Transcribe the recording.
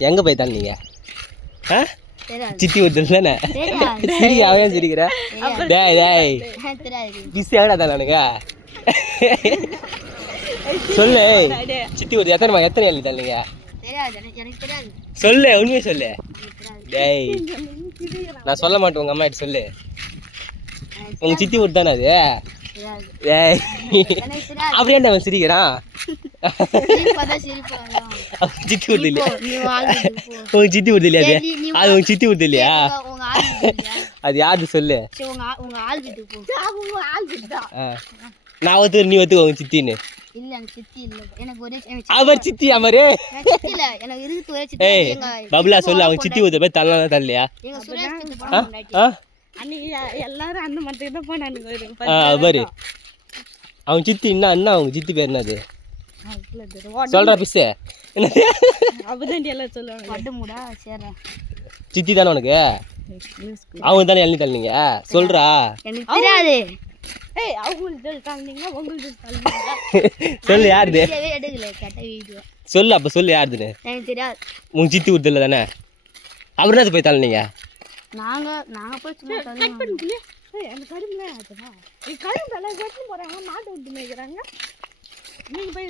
எங்கே போய் தள்ளினீங்க? ஆ சித்தி ஊற்றுல தானே சரி அவன் சிரிக்கிற டேய் டேய் பிஸி எவ்வளோ தள்ளானுங்க சொல்லு சித்தி ஊற்று எத்தனை எழுதி தள்ளிங்க சொல்லு உண்மையை சொல்லு டேய் நான் சொல்ல மாட்டேன் உங்கள் அம்மா சொல்லு உங்கள் சித்தி ஊர் தானே அது டேய் அப்படியே அவன் சிரிக்கிறான் சித்தி ஊர்து இல்லையா உங்க சித்தி ஊர்து இல்லையா அது உங்க சித்தி ஊர்து இல்லையா அது யாரு சொல்லு நான் ஒத்து நீ ஒத்துக்க உங்க சித்தின்னு அவர் சித்தி அமரு பபுலா சொல்லு அவங்க சித்தி ஊர்த போய் தள்ளலாம் தள்ளியா எல்லாரும் அந்த மட்டும் தான் போனானுங்க பாரு அவங்க சித்தி என்ன அவங்க சித்தி பேர் என்னது சொல்றா பிசு சித்தி தானே உனக்கு அவங்க தானே எழுதி தள்ளினீங்க சொல்றா சொல்லு யாருது சொல்லு அப்ப சொல்லு யாருதுன்னு உங்க சித்தி ஊர்தில்ல தானே அப்புறம் என்ன போய் தள்ளினீங்க நாங்க போய் சும்மா கரும்பு கரும்புல கரும்பு போறாங்க மாட்டு விட்டு மேய்க்கிறாங்க நீங்க போய்